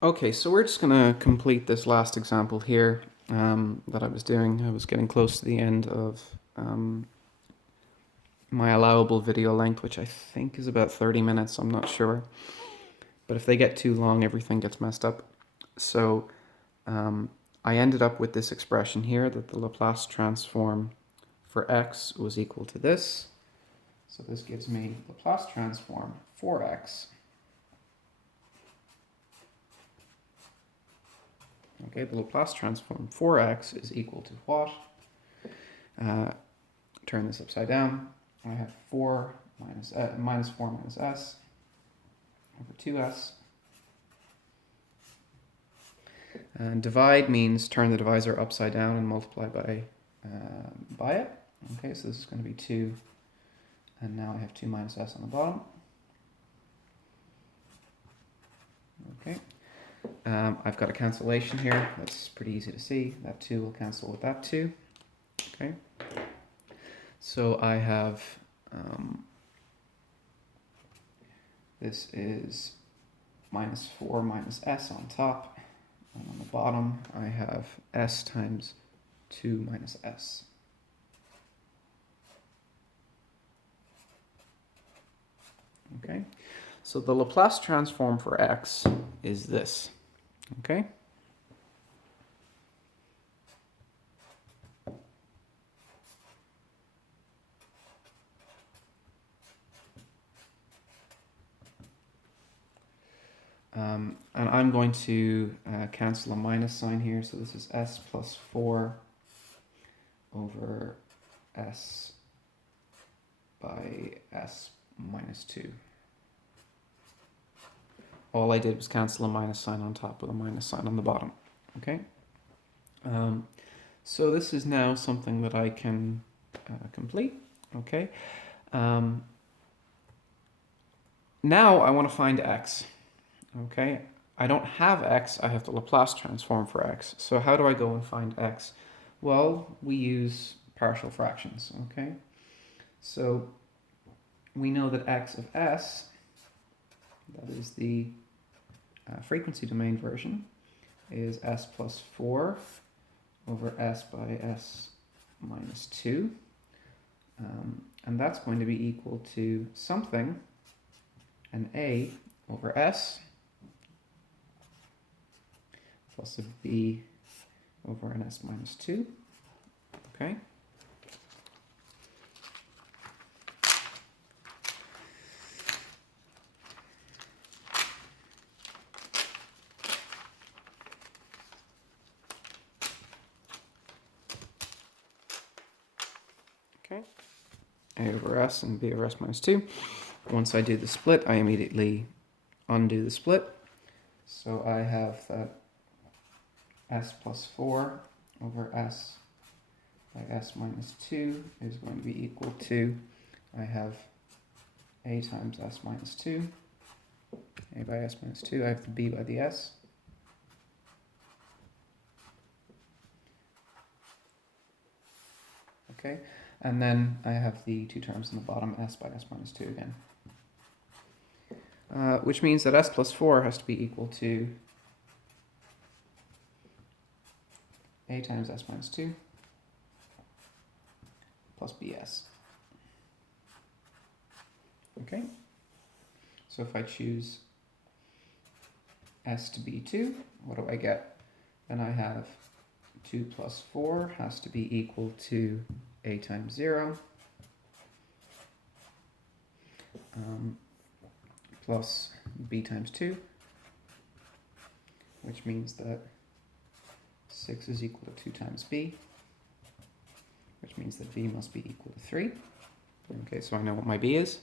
Okay, so we're just going to complete this last example here that I was doing. I was getting close to the end of my allowable video length, which I think is about 30 minutes, I'm not sure. But if they get too long, everything gets messed up. So I ended up with this expression here that the Laplace transform for x was equal to this. So this gives me Laplace transform for x. Okay, the Laplace transform for x is equal to what? Turn this upside down. I have 4 minus 4 minus s over 2s. And divide means turn the divisor upside down and multiply by it. Okay, so this is going to be 2, and now I have 2 minus s on the bottom. Okay, I've got a cancellation here. That's pretty easy to see. That 2 will cancel with that 2. Okay, so I have this is minus 4 minus s on top. And on the bottom, I have s times 2 minus s. Okay, so the Laplace transform for x is this. Okay. And I'm going to cancel a minus sign here, so this is s plus 4 over s by s minus 2. All I did was cancel a minus sign on top with a minus sign on the bottom. Okay. So this is now something that I can complete. Okay. Now I want to find x. Okay. I don't have x, I have the Laplace transform for x. So how do I go and find x? Well, we use partial fractions, okay? So we know that x of s, that is the frequency domain version, is s plus 4 over s by s minus 2. And that's going to be equal to something, an a over s, plus a b over an s minus 2, okay? Okay, a over s and b over s minus 2. Once I do the split, I immediately undo the split. So I have that s plus 4 over s by s minus 2 is going to be equal to, I have a times s minus 2, a by s minus 2, I have the b by the s. Okay, and then I have the two terms in the bottom, s by s minus 2 again. Which means that s plus 4 has to be equal to a times s minus 2 plus bs. Okay, so if I choose s to be 2, what do I get? Then I have 2 plus 4 has to be equal to a times 0 plus b times 2, which means that 6 is equal to 2 times b, which means that b must be equal to 3. Okay, so I know what my b is.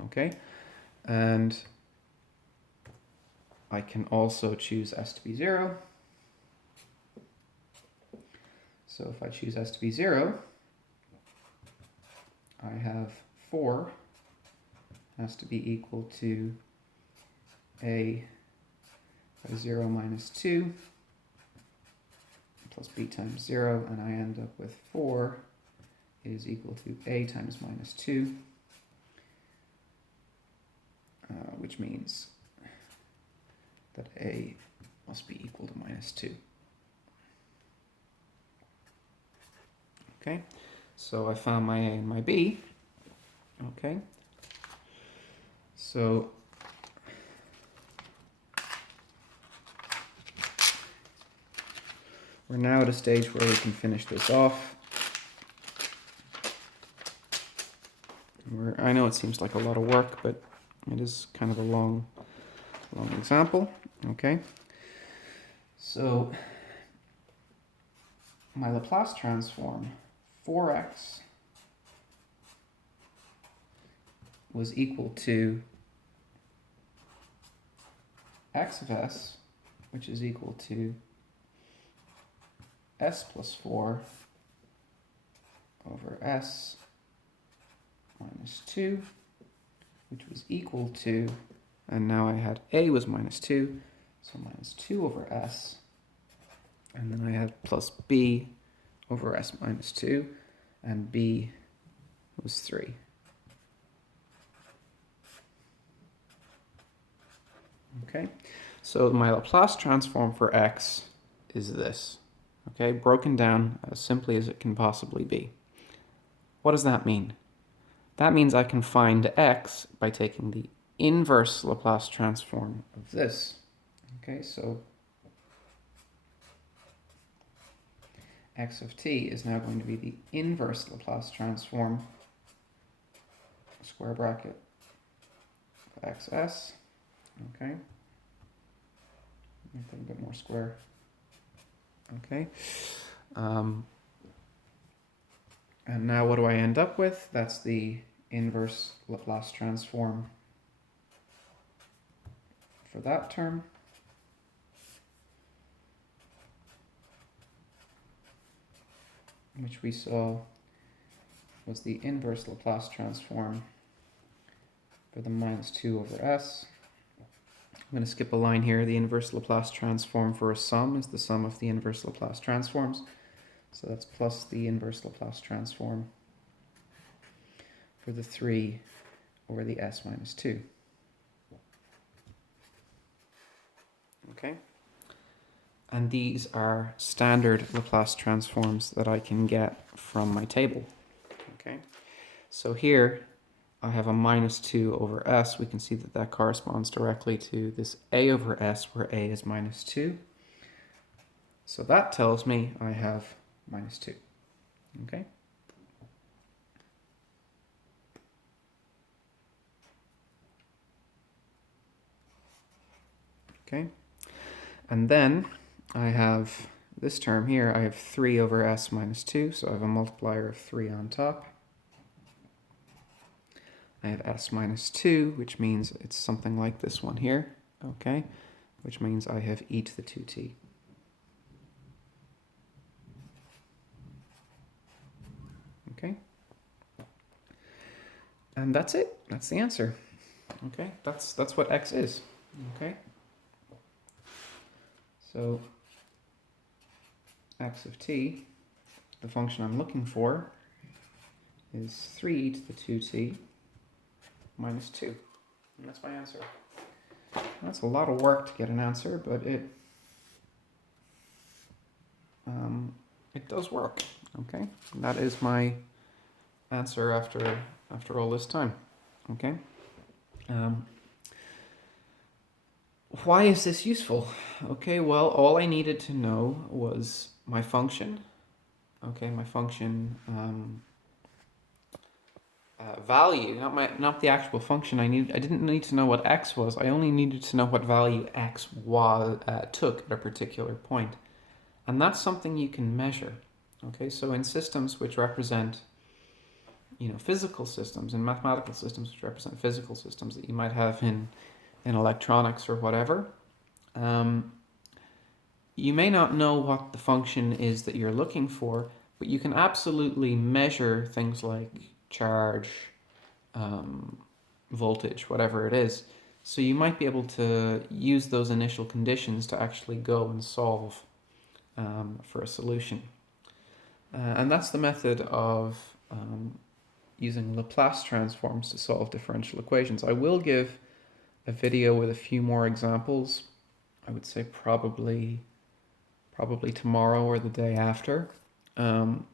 Okay, and I can also choose s to be 0. So if I choose s to be 0, I have 4 has to be equal to a by 0 minus 2 plus b times 0, and I end up with 4 is equal to a times minus 2, which means that a minus 2. Okay, so I found my A and my B. Okay, so we're now at a stage where we can finish this off. I know it seems like a lot of work, but it is kind of a long example. Okay, so my Laplace transform for x was equal to x of s, which is equal to s plus 4 over s minus 2, which was equal to, and now I had a was minus 2, so minus 2 over s, and then I had plus b over s minus 2, and b was 3. Okay, so my Laplace transform for x is this, okay, broken down as simply as it can possibly be. What does that mean? That means I can find x by taking the inverse Laplace transform of this. Okay, so x of t is now going to be the inverse Laplace transform, square bracket, of xs. Okay, make that a bit more square. Okay, and now what do I end up with? That's the inverse Laplace transform for that term. Which we saw was the inverse Laplace transform for the minus 2 over s. I'm going to skip a line here. The inverse Laplace transform for a sum is the sum of the inverse Laplace transforms. So that's plus the inverse Laplace transform for the 3 over the s minus 2. Okay. And these are standard Laplace transforms that I can get from my table. Okay. So here I have a minus 2 over s. We can see that that corresponds directly to this a over s, where a is minus 2. So that tells me I have minus 2. Okay. Okay. And then I have this term here. I have 3 over s minus 2, so I have a multiplier of 3 on top. I have s minus 2, which means it's something like this one here, okay? Which means I have e to the 2t. Okay? And that's it. That's the answer. Okay? That's what x is. Okay? So x of t, the function I'm looking for, is 3e to the 2t minus 2. And that's my answer. That's a lot of work to get an answer, but it does work. Okay, and that is my answer after all this time. Okay. Why is this useful? Okay, well, all I needed to know was my function. Okay, my function value, not the actual function. I didn't need to know what x was. I only needed to know what value x was took at a particular point, and that's something you can measure. Okay, so in systems which represent, physical systems, and mathematical systems which represent physical systems that you might have in electronics or whatever, you may not know what the function is that you're looking for, but you can absolutely measure things like charge, voltage, whatever it is. So you might be able to use those initial conditions to actually go and solve for a solution. And that's the method of using Laplace transforms to solve differential equations. I will give a video with a few more examples. I would say probably probably tomorrow or the day after. And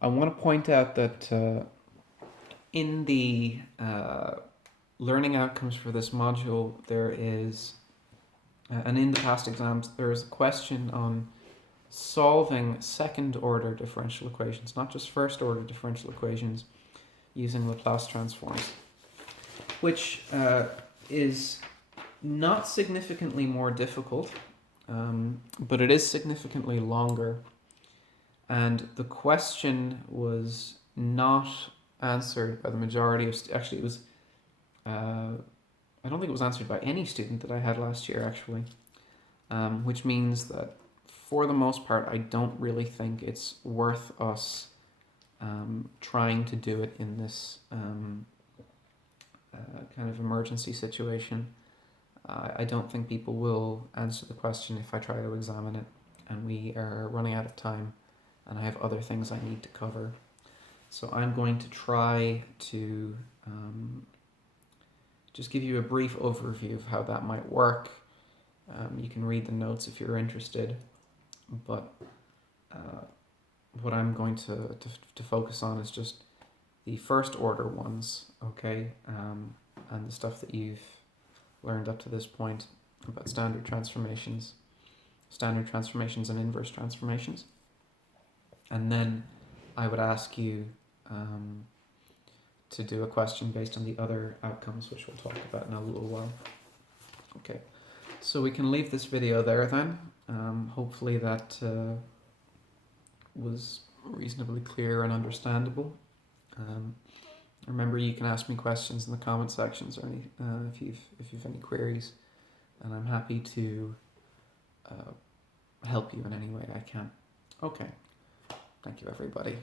I want to point out that in the learning outcomes for this module, there is, and in the past exams, there is a question on solving second order differential equations, not just first order differential equations, using Laplace transforms, which is not significantly more difficult, but it is significantly longer. And the question was not answered by the majority of, actually it was, I don't think it was answered by any student that I had last year actually, which means that for the most part, I don't really think it's worth us trying to do it in this kind of emergency situation. I don't think people will answer the question if I try to examine it, and we are running out of time, and I have other things I need to cover. So I'm going to try to just give you a brief overview of how that might work. You can read the notes if you're interested, but what I'm going to focus on is just the first order ones, okay, and the stuff that you've learned up to this point about standard transformations and inverse transformations. And then I would ask you to do a question based on the other outcomes, which we'll talk about in a little while. Okay, so we can leave this video there then. Hopefully that was reasonably clear and understandable. Remember, you can ask me questions in the comment sections or if you've any queries, and I'm happy to help you in any way I can. Okay, thank you everybody.